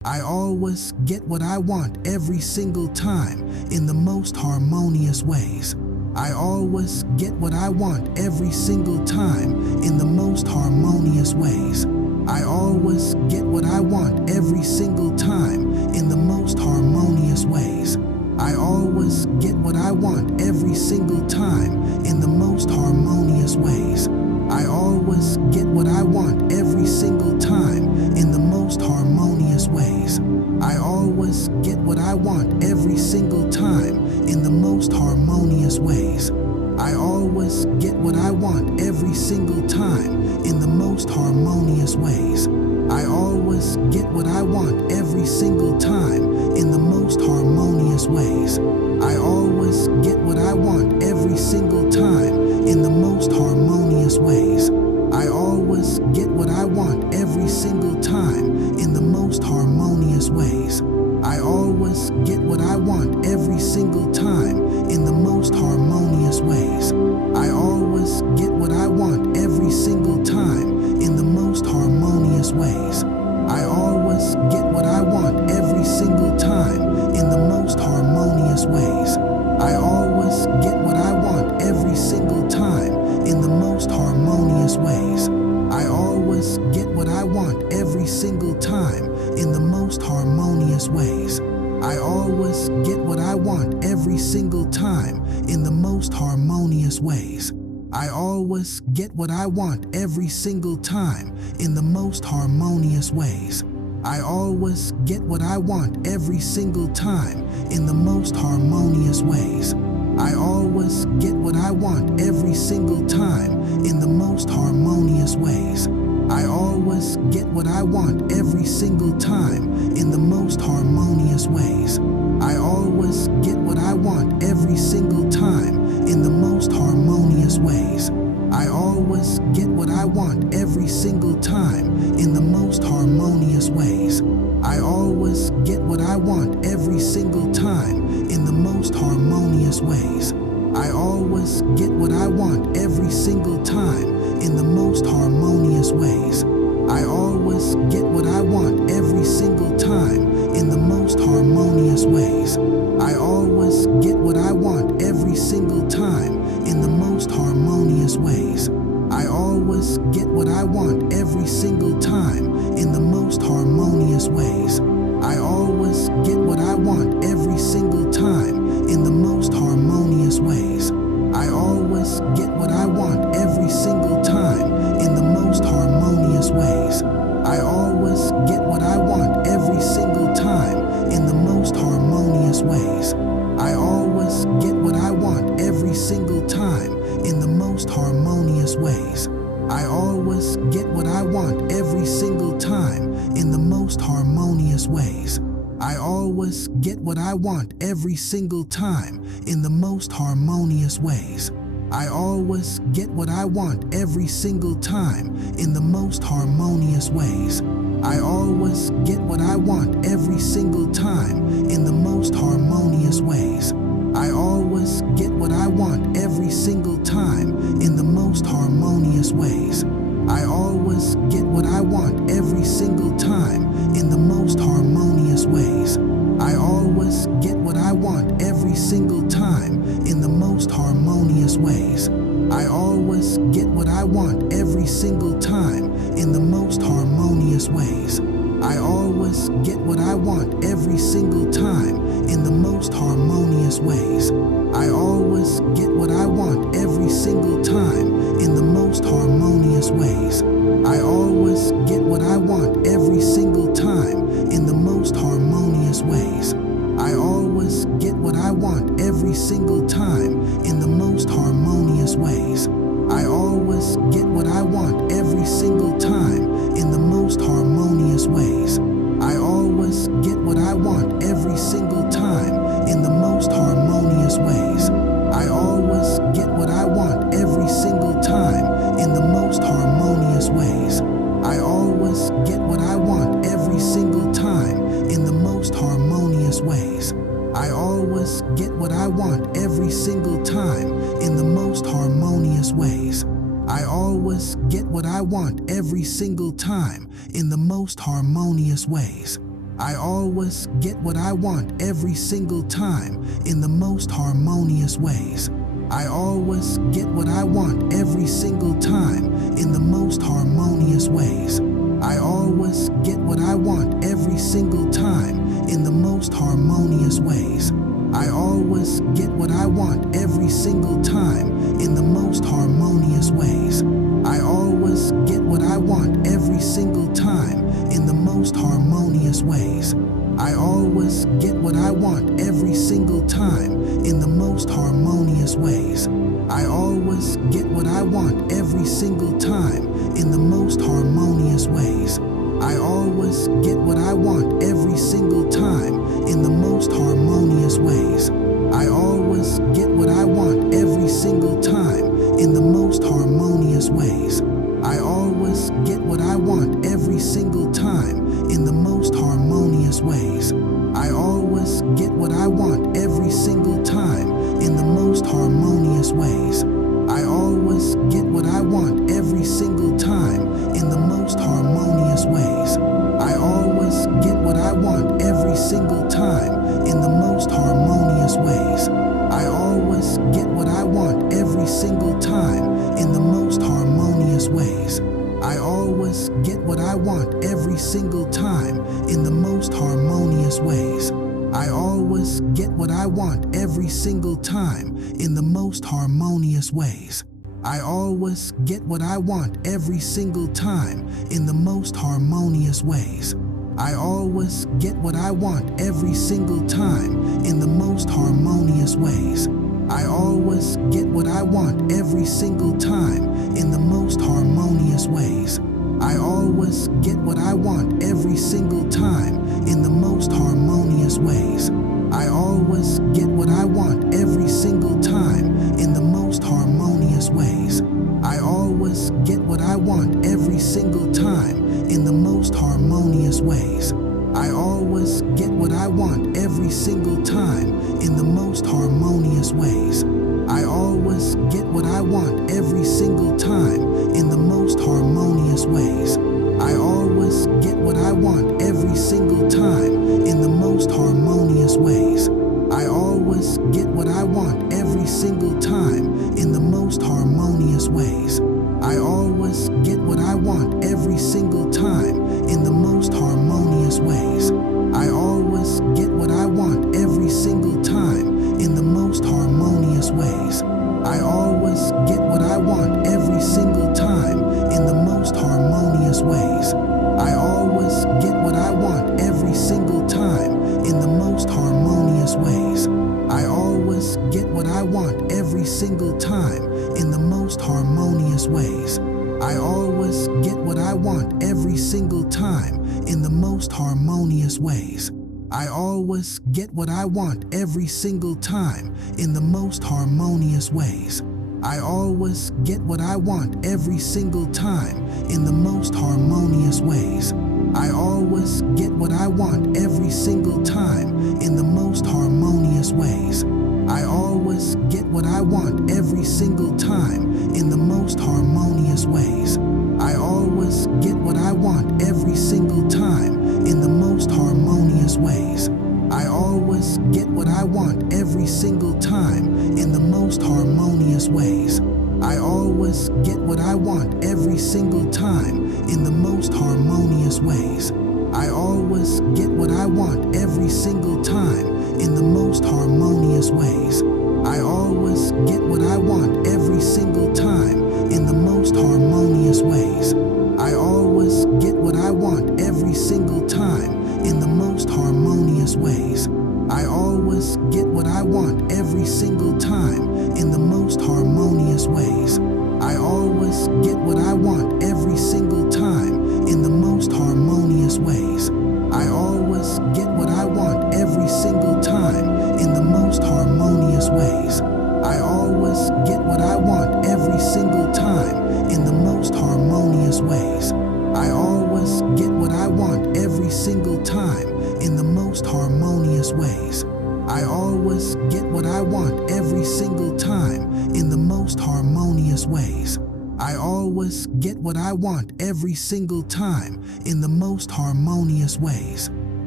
I always get what I want every single time in the most harmonious ways. I always get what I want every single time in the most harmonious ways. I always get what I want every single time in the most harmonious ways. I always get what I want every single time in the most harmonious ways. I always get what I want every single time in the most harmonious ways. I always get what I want every single time in the most harmonious ways. I always get what I want every single time in the most harmonious ways. I always get what I want every single time in the most harmonious ways. I always get what I want every single time in the most harmonious ways. I always get what I want every single time in the most harmonious ways. I always get what I want every single time in the most harmonious ways. I always get what I want every single time in the most harmonious ways. I always get what I want every single time in the most harmonious ways. I always get what I want every single time in the most harmonious ways. I always get what I want every single time in the most harmonious ways. I always get what I want every single time in the most harmonious ways. I always get what I want every single time in the most harmonious ways. I always get what I want every single time in the most harmonious ways. I always get what I want every single time in the most harmonious ways. I always get what I want every single time in the most harmonious ways. I always get what I want every single time in the most harmonious ways. I always get what I want every single time in the most harmonious ways. I always get what I want every single time in the most harmonious ways. I always get what I want every single time in the most harmonious ways. I always get what I want every single time in the most harmonious ways. I always get what I want every single time in the most harmonious ways. I always get what I want every single time in the most harmonious ways. I always get what I want every single time in the most harmonious ways. I always get what I want every single time in the most harmonious ways. I always get what I want every single time in the most harmonious ways. I always get what I want every single time in the most harmonious ways. I always get what I want every single time in the most harmonious ways. I always get what I want every single time in the most harmonious ways. I always get what I want every single time in the most harmonious ways. I always get what I want every single time in the most harmonious ways. I always get what I want every single time in the most harmonious ways. I always get what I want every single time in the most harmonious ways. I always get what I want every single time in the most harmonious ways. I always get what I want every single time in the most harmonious ways. I always get what I want every single time in the most harmonious ways. I always get what I want every single time in the most harmonious ways. I always get what I want every single time in the most harmonious ways. I always get what I want every single time in the most harmonious ways. I always get what I want every single time in the most harmonious ways. I always get what I want every single time in the most harmonious ways. I always get what I want every single time in the most harmonious ways. I always get what I want every single time in the most harmonious ways. I always get what I want every single time in the most harmonious ways. I always get what I want every single time in the most harmonious ways. I always get what I want every single time in the most harmonious ways. I always get what I want every single time in the most harmonious ways. I always get what I want every single time in the most harmonious ways. I always get what I want every single time in the most harmonious ways. I always get what I want every single time in the most harmonious ways. I always get what I want every single time in the most harmonious ways. I always get what I want every single time in the most harmonious ways. I always get what I want every single time in the most harmonious ways. I always get what I want every single time in the most harmonious ways. I always get what I want every single time in the most harmonious ways. I always get what I want every single time in the most harmonious ways. I always get what I want every single time in the most harmonious ways. I always get what I want every single time in the most harmonious ways. I always get what I want every single time in the most harmonious ways. I always get what I want every single time in the most harmonious ways. I always get what I want every single time in the most harmonious ways. I always get what I want every single time in the most harmonious ways. I always get what I want every single time in the most harmonious ways. I always get what I want every single time in the most harmonious ways. I always get what I want every single time in the most harmonious ways. I always get what I want every single time in the most harmonious ways. I always get what I want every single time in the most harmonious ways. I always get what I want every single time in the most harmonious ways. I always get what I want every single time in the most harmonious ways. I always get what I want every single time in the most harmonious ways. I always get what I want every single time in the most harmonious ways. I always get what I want every single time in the most harmonious ways. I always get what I want every single time in the most harmonious ways. I always get what I want every single time in the most harmonious ways. I always get what I want every single time in the most harmonious ways. I always get what I want every single time in the most harmonious ways. I always get what I want every single time in the most harmonious ways. I always get what I want every single time in the most harmonious ways. I always get what I want every single time in the most harmonious ways. I always get what I want every single time in the most harmonious ways. I always get what I want every single time in the most harmonious ways. I always get what I want every single time in the most harmonious ways. I always get what I want every single time in the most harmonious ways. I always get what I want every single time in the most harmonious ways. I always get what I want every single time in the most harmonious ways. I always get what I want every single time in the most harmonious ways. I always get what I want every single time in the most harmonious ways. I always get what I want every single time in the most harmonious ways. I always get what I want every single time in the most harmonious ways. I always get what I want every single time in the most harmonious ways. I always get what I want every single time in the most harmonious ways. I always get what I want every single time in the most harmonious ways. I always get what I want every single time in the most harmonious ways. I always get what I want every single time in the most harmonious ways.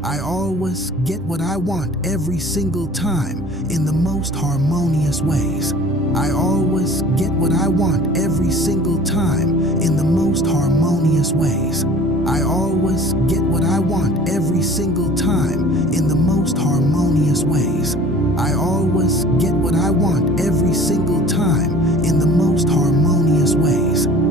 I always get what I want every single time in the most harmonious ways. I always get what I want every single time in the most harmonious ways. I always get what I want every single time in the most harmonious ways. I always get what I want every single time in the most harmonious ways.